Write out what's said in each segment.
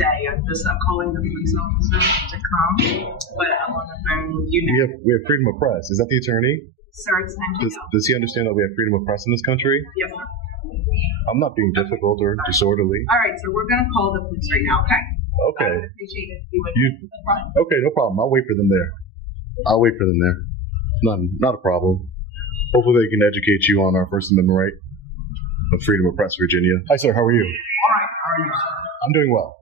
I'm calling the police officer to come, but I'm on the phone with you now. We have freedom of press. Is that the attorney? Sir, it's time to go. Does he understand that we have freedom of press in this country? Yes, sir. I'm not being difficult or disorderly. All right, so we're going to call the police right now, okay? Okay. I would appreciate it if you would. Okay, no problem. I'll wait for them there. Not a problem. Hopefully they can educate you on our First Amendment right of freedom of press, Virginia. Hi, sir. How are you? All right, how are you, sir? I'm doing well.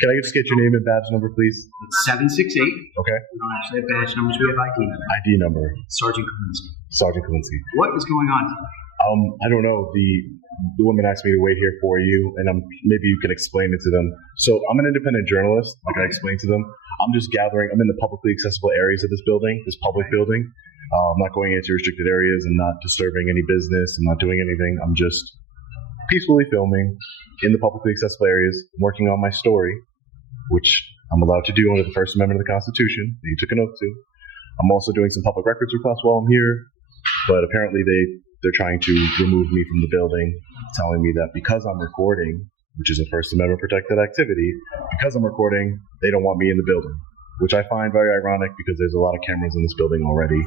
Can I just get your name and badge number, please? It's 768. Okay. We don't actually have badge numbers. We have ID number. ID number. Sergeant Kalinsky. Sergeant Kalinsky. What is going on today? I don't know. The woman asked me to wait here for you, and maybe you can explain it to them. So I'm an independent journalist, like I explained to them. I'm just gathering. I'm in the publicly accessible areas of this building, this public building. I'm not going into restricted areas. I'm not disturbing any business. I'm not doing anything. I'm just peacefully filming in the publicly accessible areas, working on my story, which I'm allowed to do under the First Amendment of the Constitution that you took an oath to. I'm also doing some public records requests while I'm here, but apparently they're trying to remove me from the building, telling me that because I'm recording, which is a First Amendment protected activity, because I'm recording, they don't want me in the building, which I find very ironic because there's a lot of cameras in this building already.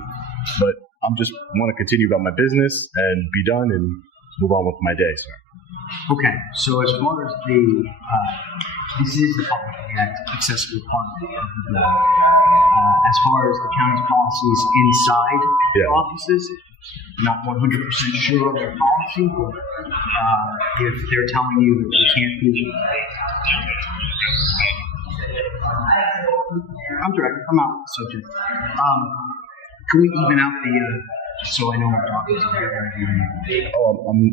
But I'm just want to continue about my business and be done and move on with my day, sir. Okay, so as far as this is the publicly accessible part of the building. As far as the county's policies inside the offices, I'm not 100% sure of their policy, but if they're telling you that you can't do it, I'm direct. I'm out with the subject. Can we even out the, so I know what I'm talking about?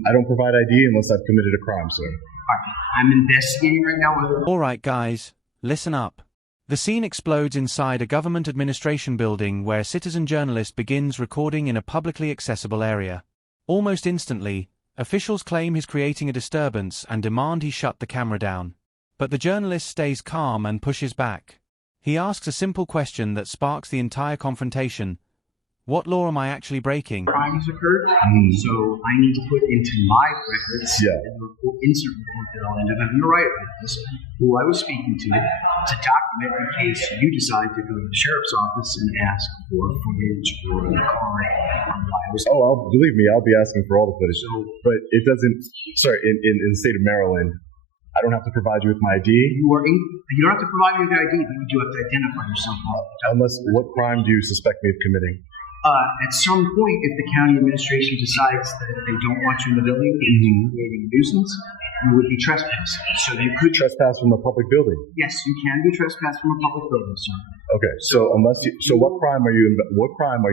I don't provide ID unless I've committed a crime, sir. All right. I'm investigating right now whether... All right, guys, listen up. The scene explodes inside a government administration building where a citizen journalist begins recording in a publicly accessible area. Almost instantly, officials claim he's creating a disturbance and demand he shut the camera down. But the journalist stays calm and pushes back. He asks a simple question that sparks the entire confrontation. What law am I actually breaking? Crimes occurred, so I need to put into my records and insert report that I'll end up having to write about this, who I was speaking to document in case you decide to go to the sheriff's office and ask for footage or the card on why I was. Believe me, I'll be asking for all the footage. But it doesn't. Sorry, in the state of Maryland, I don't have to provide you with my ID. You don't have to provide me with ID, but you do have to identify yourself. Unless, what crime do you suspect me of committing? At some point, if the county administration decides that they don't want you in the building because you're creating a nuisance, you would be trespassing. So you could trespass from a public building. Yes, you can be trespassed from a public building, sir. Okay, so what crime are you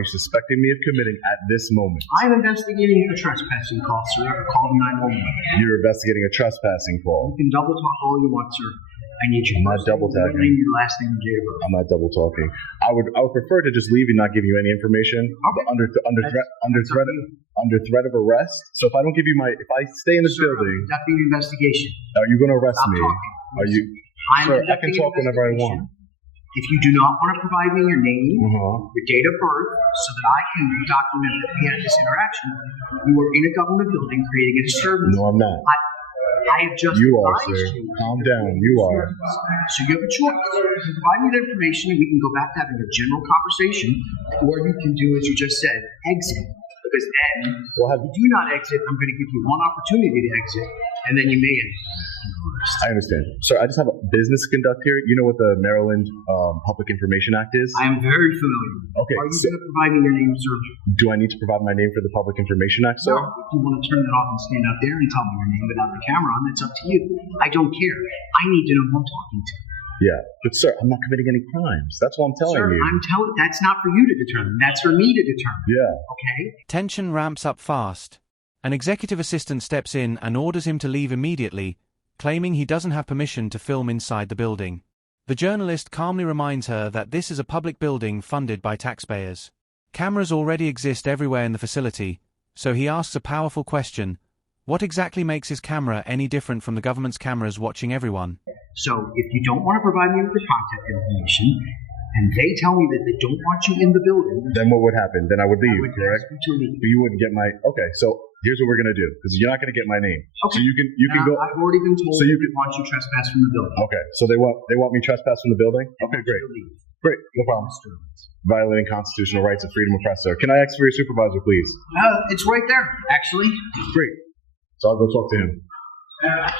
suspecting me of committing at this moment? I'm investigating a trespassing call, sir. Call 911. You're investigating a trespassing call. You can double talk all you want, sir. I need you. I'm not double talking. Your last name, Caregiver. I'm not double talking. I would prefer to just leave and not give you any information. Okay. Under threat of arrest. So if I don't give you if I stay in this building, conducting an investigation. Are you going to arrest me? Talking. Are you? Sir, I can talk whenever I want. If you do not want to provide me your name, your date of birth, so that I can document that we had this interaction, you are in a government building creating a disturbance. No, I'm not. I have just You are, advised sir. you. Calm down. You are. So you have a choice. You can provide me the information and we can go back to having a general conversation, or you can do, as you just said, exit. Because then, if you do not exit, I'm going to give you one opportunity to exit, and then you may exit. I understand. Sir, I just have a business to conduct here. You know what the Maryland Public Information Act is? I am very familiar. Okay. Are you going to provide me your name, sir? Do I need to provide my name for the Public Information Act, sir? No. If you want to turn it off and stand out there and tell me your name without the camera on, that's up to you. I don't care. I need to know who I'm talking to. Yeah, but sir, I'm not committing any crimes. That's what I'm telling you. Sir, that's not for you to determine. That's for me to determine. Yeah. Okay? Tension ramps up fast. An executive assistant steps in and orders him to leave immediately, claiming he doesn't have permission to film inside the building. The journalist calmly reminds her that this is a public building funded by taxpayers. Cameras already exist everywhere in the facility, so he asks a powerful question. What exactly makes his camera any different from the government's cameras watching everyone? So if you don't want to provide me with the contact information, and they tell me that they don't want you in the building, then what would happen? Then I would leave, I would correct? ask you to leave. You wouldn't get my... Okay, so here's what we're gonna do, because you're not gonna get my name. Okay. So you can go. I've already been told So you they want you trespass from the building. Okay. So they want me trespass from the building. Okay, great. Great, no problem. Violating constitutional rights of freedom of press, sir. Can I ask for your supervisor, please? It's right there, actually. Great. So I'll go talk to him. Hi.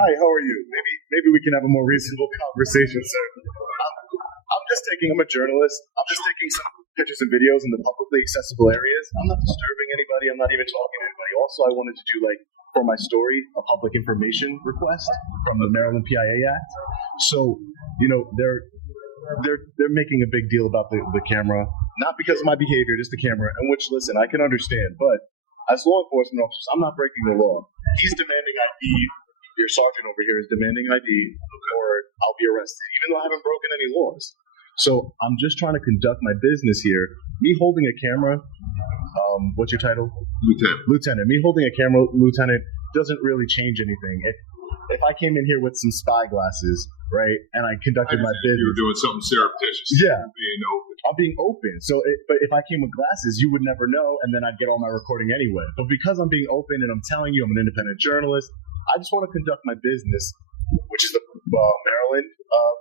Hi, how are you? Maybe we can have a more reasonable conversation, sir. I'm a journalist. I'm just taking some pictures and videos in the publicly accessible areas. I'm not disturbing anybody. I'm not even talking to anybody. Also, I wanted to do, for my story, a public information request from the Maryland PIA Act. So, they're making a big deal about the camera, not because of my behavior, just the camera, and which, listen, I can understand, but as law enforcement officers, I'm not breaking the law. He's demanding ID. Your sergeant over here is demanding ID, or I'll be arrested, even though I haven't broken any laws. So I'm just trying to conduct my business here. Me holding a camera, what's your title? Lieutenant. Me holding a camera, Lieutenant, doesn't really change anything. If I came in here with some spy glasses, right, and I conducted my business. You were doing something surreptitious. Yeah. Being open. I'm being open. So, but if I came with glasses, you would never know, and then I'd get all my recording anyway. But because I'm being open and I'm telling you I'm an independent journalist, I just want to conduct my business, which is the Maryland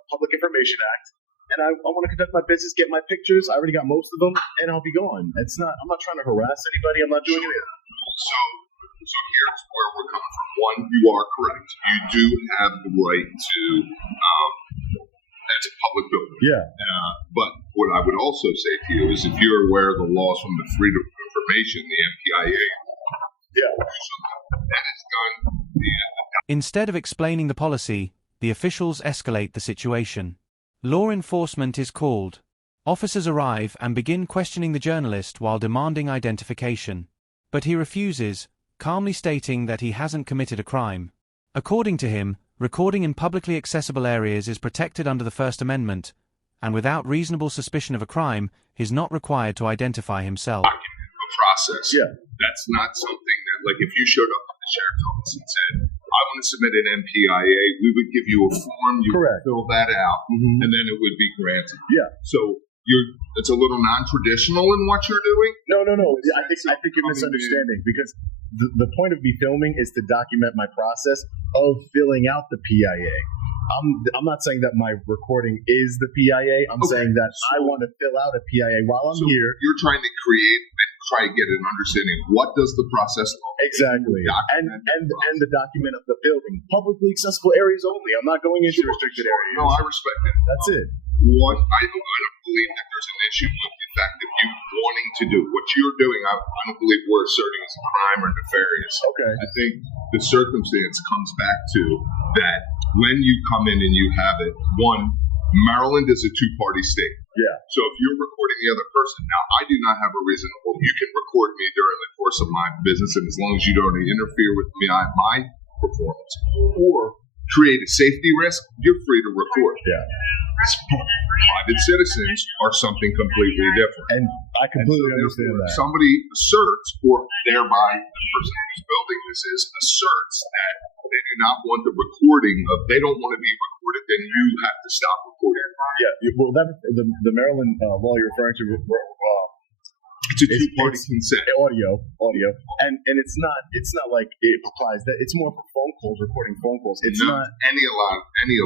Public Information Act. And I want to conduct my business, get my pictures. I already got most of them, and I'll be gone. I'm not trying to harass anybody. I'm not doing anything. So here's where we're coming from. One, you are correct. You do have the right to, it's a public building. Yeah. But what I would also say to you is if you're aware of the laws from the Freedom of Information, the MPIA, that is done. Instead of explaining the policy, the officials escalate the situation. Law enforcement is called. Officers arrive and begin questioning the journalist while demanding identification. But he refuses, calmly stating that he hasn't committed a crime. According to him, recording in publicly accessible areas is protected under the First Amendment, and without reasonable suspicion of a crime, he's not required to identify himself. Process. Yeah. That's not something that, if you showed up at the sheriff's office and said, I want to submit an MPIA, we would give you a form, you would fill that out, and then it would be granted. Yeah. So it's a little non-traditional in what you're doing? No. I think you're misunderstanding, because the point of me filming is to document my process of filling out the PIA. I'm not saying that my recording is the PIA. I'm saying that I want to fill out a PIA while I'm here. You're trying to try to get an understanding of what does the process look like. Exactly. And the document of the building. Publicly accessible areas only. I'm not going into restricted areas. No, I respect it. That's it. One, I don't believe that there's an issue with the fact of you wanting to do what you're doing. I don't believe we're asserting as a crime or nefarious. Okay. I think the circumstance comes back to that when you come in and you have it, one, Maryland is a two-party state. Yeah. So if you're recording the other person, now I do not have a reason. Well, you can record me during the course of my business, and as long as you don't interfere with my performance or create a safety risk, you're free to record. Yeah. Private citizens are something completely different. And I completely understand that. Somebody asserts, or thereby the person who's building this asserts that they do not want the recording of, they don't want to be recorded, then you have to stop recording. Yeah, well, the Maryland law you're referring to, it's a two-party consent. Audio, and it's not like it applies. That it's more for phone calls, recording phone calls. It's not any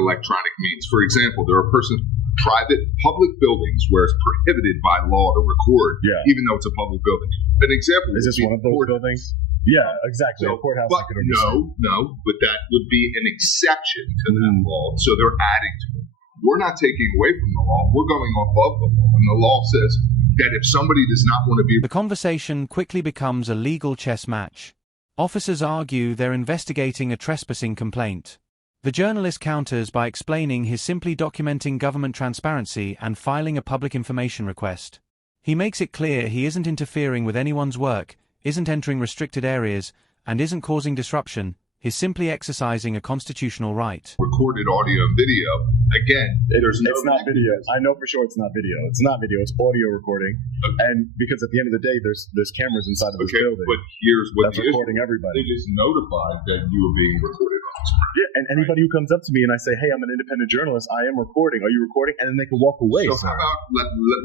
electronic means. For example, there are private public buildings where it's prohibited by law to record, even though it's a public building. An example is this one of those buildings? Yeah, exactly. So, a courthouse. But but that would be an exception to that law. So they're adding to it. We're not taking away from the law. We're going off of the law, and the law says that if somebody does not want to be... The conversation quickly becomes a legal chess match. Officers argue they're investigating a trespassing complaint. The journalist counters by explaining he's simply documenting government transparency and filing a public information request. He makes it clear he isn't interfering with anyone's work, isn't entering restricted areas, and isn't causing disruption. He's simply exercising a constitutional right. Recorded audio and video. Again, it's not video. I know for sure it's not video. It's not video. It's audio recording. And because at the end of the day, there's cameras inside of this building. But here's what that's recording everybody. It is notified that you are being recorded on this. Yeah, And anybody who comes up to me and I say, hey, I'm an independent journalist, I am recording. Are you recording? And then they can walk away. So how about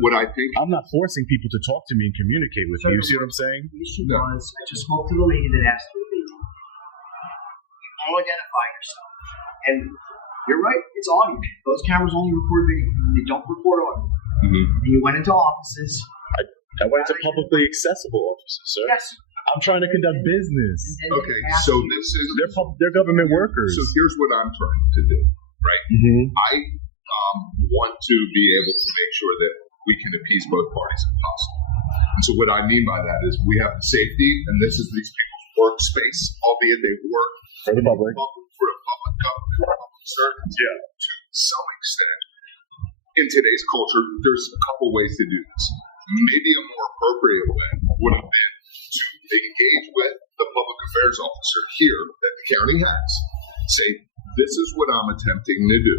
what I think? I'm not forcing people to talk to me and communicate with me. You see what I'm saying? The issue was, I just spoke to the lady that asked you to leave. You identify yourself. And you're right, it's audio. Those cameras only record video. They don't record audio. Mm-hmm. And you went into offices. I went to publicly accessible offices, sir. Yes. I'm trying to conduct business. Okay, so this is They're government workers. So here's what I'm trying to do, right? Mm-hmm. I want to be able to make sure that we can appease both parties if possible. And so what I mean by that is we have the safety, and this is these people's workspace, albeit they work For the public. for a public government, public servants. Yeah. To some extent, in today's culture, there's a couple ways to do this. Maybe a more appropriate way would have been to engage with the public affairs officer here that the county has. Say, this is what I'm attempting to do.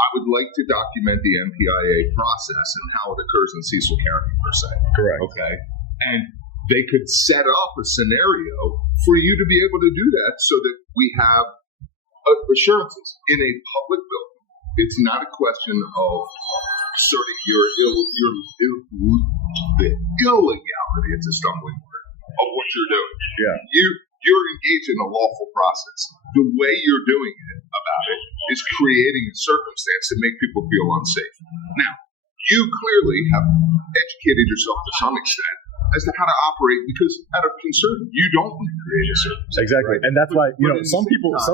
I would like to document the MPIA process and how it occurs in Cecil County, per se. Correct. Okay. And they could set up a scenario for you to be able to do that so that we have assurances in a public building. It's not a question of asserting the illegality, it's a stumbling word, of what you're doing. Yeah. You're engaged in a lawful process. The way you're doing it about it is creating a circumstance to make people feel unsafe. Now, you clearly have educated yourself to some extent as to how to operate because out of concern, you don't want to create a circumstance. Exactly. Right? And that's why, some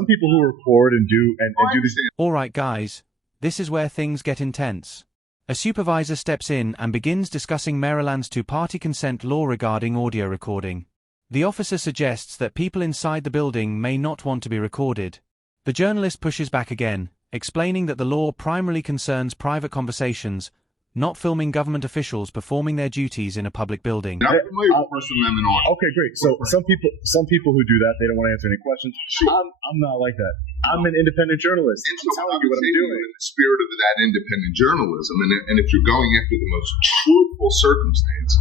people who record and do this. All right, guys, this is where things get intense. A supervisor steps in and begins discussing Maryland's two-party consent law regarding audio recording. The officer suggests that people inside the building may not want to be recorded. The journalist pushes back again, explaining that the law primarily concerns private conversations, not filming government officials performing their duties in a public building. Now, I'm familiar with First Amendment on. Okay, great. So some people who do that, they don't want to answer any questions. Sure. I'm not like that. I'm an independent journalist. And so I'm telling you what I'm doing. In the spirit of that independent journalism, and if you're going after the most truthful circumstance,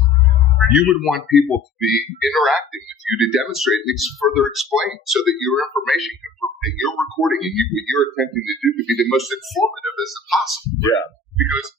you would want people to be interacting with you to demonstrate and further explain so that your information that you're recording and what you're attempting to do to be the most informative as possible. Yeah. Because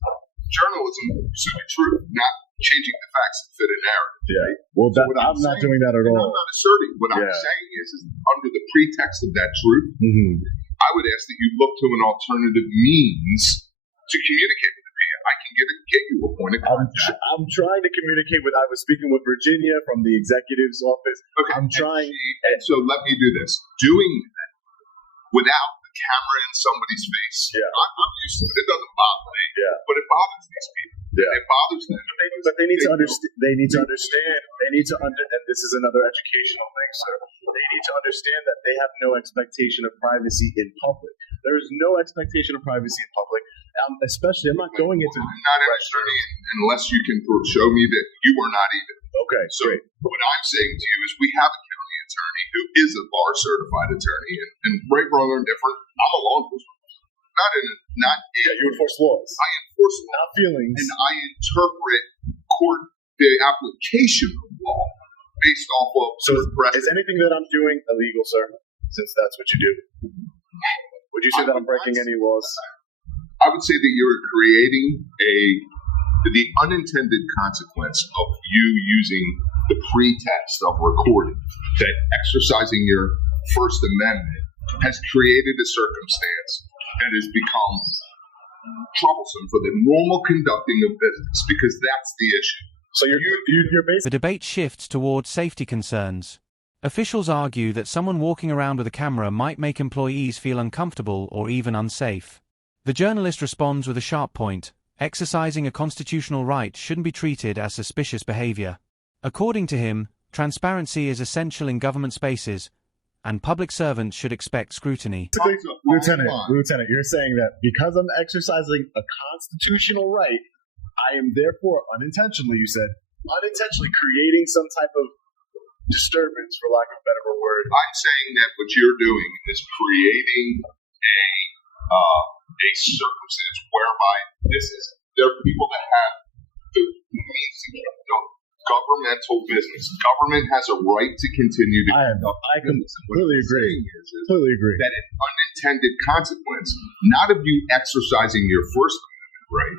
journalism is pursuing truth, not changing the facts to fit a narrative. Yeah. Well, I'm not doing that at all. I'm not asserting. What I'm saying is under the pretext of that truth, I would ask that you look to an alternative means to communicate with the media. I can get you a point of contact. I'm trying to communicate with. I was speaking with Virginia from the executive's office. Okay. I'm trying. And so let me do this. Doing that without the camera in somebody's face. Yeah. I'm used to it. It doesn't bother me. Yeah. But it bothers these people. Yeah. It bothers them. But they need to understand. They need to understand. And this is another educational thing, sir. They need to understand that they have no expectation of privacy in public. There is no expectation of privacy in public. Especially, I'm not going into. I'm not an attorney unless you can show me that you are not even. Okay. So great. What I'm saying to you is we have a county attorney who is a bar certified attorney, and right, wrong, or indifferent, I'm a law enforcement. You enforce laws. I enforce law. Not feelings. And I interpret the application of law based off of. So is anything that I'm doing illegal, sir? Since that's what you do. Would you say that I'm breaking any laws? I would say that you're creating the unintended consequence of you using the pretext of recording, that exercising your First Amendment has created a circumstance that has become troublesome for the normal conducting of business, because that's the issue. So you're basically. The debate shifts towards safety concerns. Officials argue that someone walking around with a camera might make employees feel uncomfortable or even unsafe. The journalist responds with a sharp point: exercising a constitutional right shouldn't be treated as suspicious behavior. According to him, transparency is essential in government spaces, and public servants should expect scrutiny. Lieutenant, you're saying that because I'm exercising a constitutional right, I am therefore unintentionally creating some type of disturbance, for lack of a better word. I'm saying that what you're doing is creating a circumstance whereby there are people that have the means to conduct governmental business. Government has a right to continue to conduct. I completely agree. That an unintended consequence, not of you exercising your First Amendment right,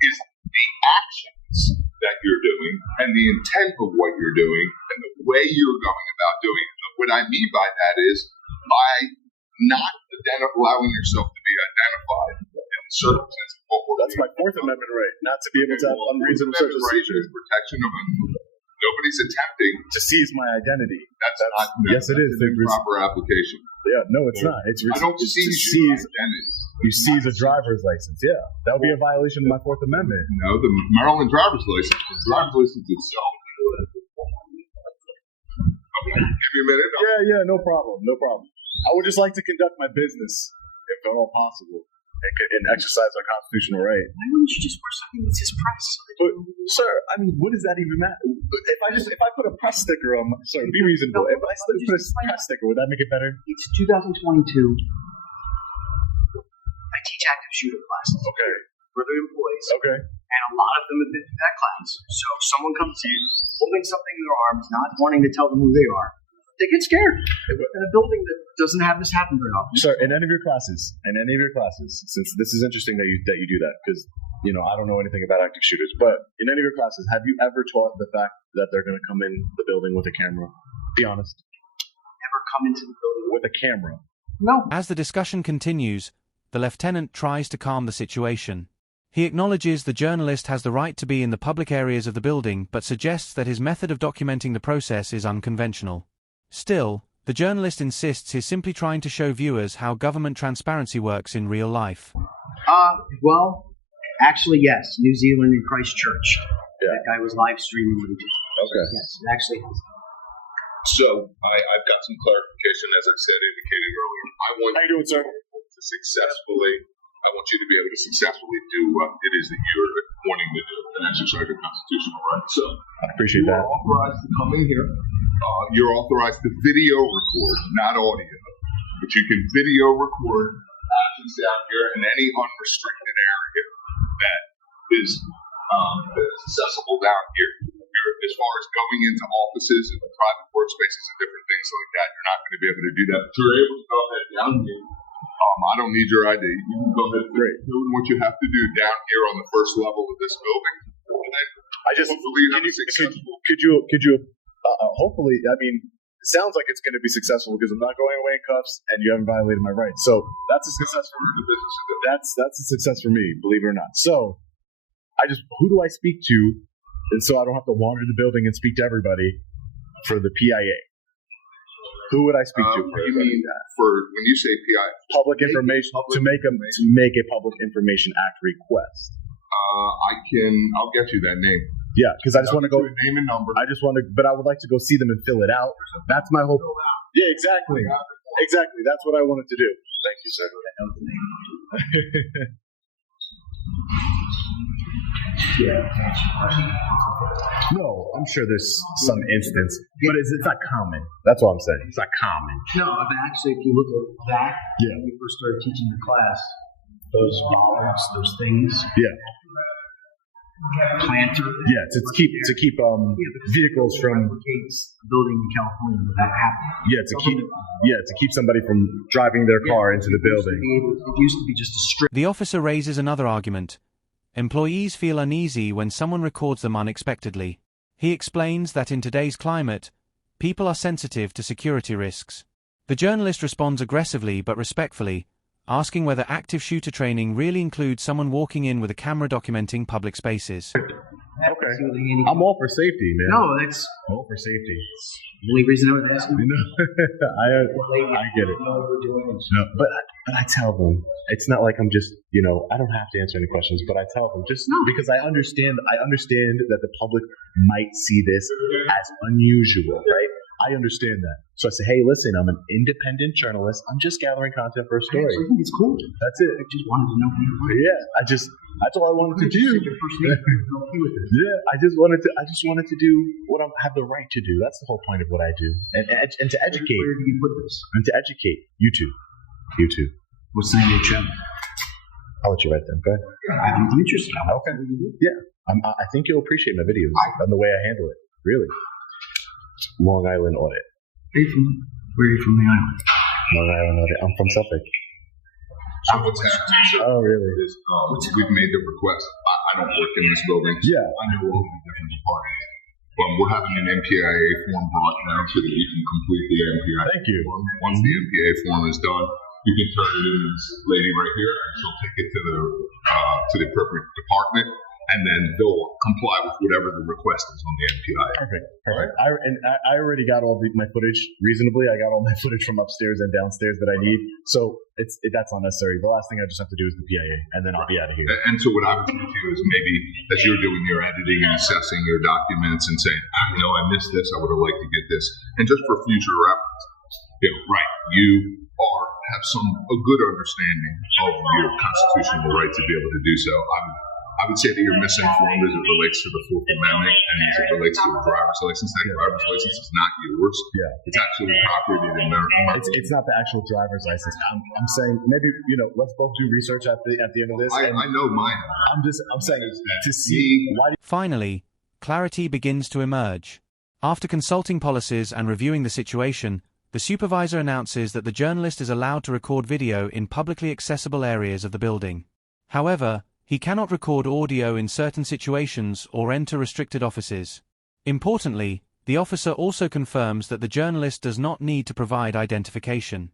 is the actions that you're doing and the intent of what you're doing and the way you're going about doing it. What I mean by that is by not allowing yourself to be identified in the circumstances of what we're That's my Fourth Amendment right, not to be able to have unreasonable search and seizure. Protection of nobody's attempting to seize my identity. That's not. Yes, it is. The proper application. Yeah, no, it's not. It's I don't seize your identity. You seize a driver's license. Yeah, that would be a violation of my Fourth Amendment. No, the Maryland driver's license itself. Okay, give me a minute. Yeah, no problem. I would just like to conduct my business, if at all possible, and exercise my constitutional right. Why wouldn't you just wear something that says press? But, sir, I mean, what does that even matter? If I put a press sticker on, sorry, be reasonable. If I put a press sticker, would that make it better? It's 2022. I teach active shooter classes. Okay. For the employees. Okay. And a lot of them have been through that class. So if someone comes in holding something in their arms, not wanting to tell them who they are, they get scared. In a building that doesn't have this happen very often. Sir, in any of your classes, since this is interesting that you do that, because I don't know anything about active shooters, but in any of your classes, have you ever taught the fact that they're going to come in the building with a camera? Be honest. Ever come into the building with a camera? No. As the discussion continues, the lieutenant tries to calm the situation. He acknowledges the journalist has the right to be in the public areas of the building, but suggests that his method of documenting the process is unconventional. Still, the journalist insists he's simply trying to show viewers how government transparency works in real life. Well, actually, yes. New Zealand and Christchurch. Yeah. That guy was live streaming what he did. Okay. Yes, it actually has. So, I've got some clarification, as I said, indicated earlier. How you doing, sir? I want you to be able to successfully do what it is that you're wanting to do and exercise your constitutional right. So, I appreciate that. You are authorized to come in here. You're authorized to video record, not audio, but you can video record actions down here in any unrestricted area that is accessible down here. As far as going into offices and private workspaces and different things like that, you're not going to be able to do that. But you're able to go ahead down here. I don't need your ID. You can go ahead and do what you have to do down here on the first level of this building. And then could you hopefully, I mean, it sounds like it's going to be successful because I'm not going away in cuffs and you haven't violated my rights. So that's a success for me. That's a success for me, believe it or not. So who do I speak to? And so I don't have to wander the building and speak to everybody for the PIA. Who would I speak to? What do you mean for when you say PIA? Public information to make a Public Information Act request. I'll get you that name. Yeah, because I just want to go name and number. But I would like to go see them and fill it out. That's my whole. Yeah, exactly. That's what I wanted to do. Thank you, sir. No, I'm sure there's some instance, but it's not common. That's all I'm saying. It's not common. No, but actually, if you look at that, when we first started teaching the class, those bollards, those things. Yeah. Planter. Yeah, to keep vehicles from building in California without happening. To keep somebody from driving their car into the building. It used to be just a strip. The officer raises another argument. Employees feel uneasy when someone records them unexpectedly. He explains that in today's climate, people are sensitive to security risks. The journalist responds aggressively but respectfully, asking whether active shooter training really includes someone walking in with a camera documenting public spaces. Okay. I'm all for safety, man. No, that's all for safety. The only reason I was asking. I get it. No, but I tell them it's not like I'm just I don't have to answer any questions, but I tell them because I understand that the public might see this as unusual, right? I understand that. So I say, hey, listen, I'm an independent journalist. I'm just gathering content for a story. I think it's cool. That's it. I just wanted to know who you were. Yeah, that's all I wanted to do. Your first name. Okay with this. Yeah, I just wanted to do what I have the right to do. That's the whole point of what I do, and to educate. Where do you put this? And to educate. YouTube. What's the name of your channel? I'll let you write them. Go ahead. I'm interested. Okay. Yeah, I think you'll appreciate my videos and the way I handle it. Really. Long Island Audit. Where are you from the island? Long Island Audit. I'm from Suffolk. So what's happened? Oh, really? Is, we've made the request. I don't work in this building. Yeah. I know all the different departments. We're having an MPIA form brought down so that you can complete the MPIA Thank you. form. Once the MPIA form is done, you can turn it in to this lady right here, and she'll take it to the appropriate department, and then they'll comply with whatever the request is on the MPIA. Perfect. I already got all my footage reasonably. I got all my footage from upstairs and downstairs that I need. So that's not necessary. The last thing I just have to do is the PIA, and then I'll be out of here. And so what I would say to you is maybe as you're doing your editing and assessing your documents and saying, I missed this, I would have liked to get this. And just for future reference, you have a good understanding of your constitutional right to be able to do so. I would say that you're misinformed as it relates to the Fourth Amendment and as it relates to the driver's license. That driver's license is not yours. Yeah. It's actually property of the American. It's not the actual driver's license. I'm saying maybe let's both do research at the end of this. I know mine. I'm saying to see why. Finally, clarity begins to emerge. After consulting policies and reviewing the situation, the supervisor announces that the journalist is allowed to record video in publicly accessible areas of the building. However, he cannot record audio in certain situations or enter restricted offices. Importantly, the officer also confirms that the journalist does not need to provide identification.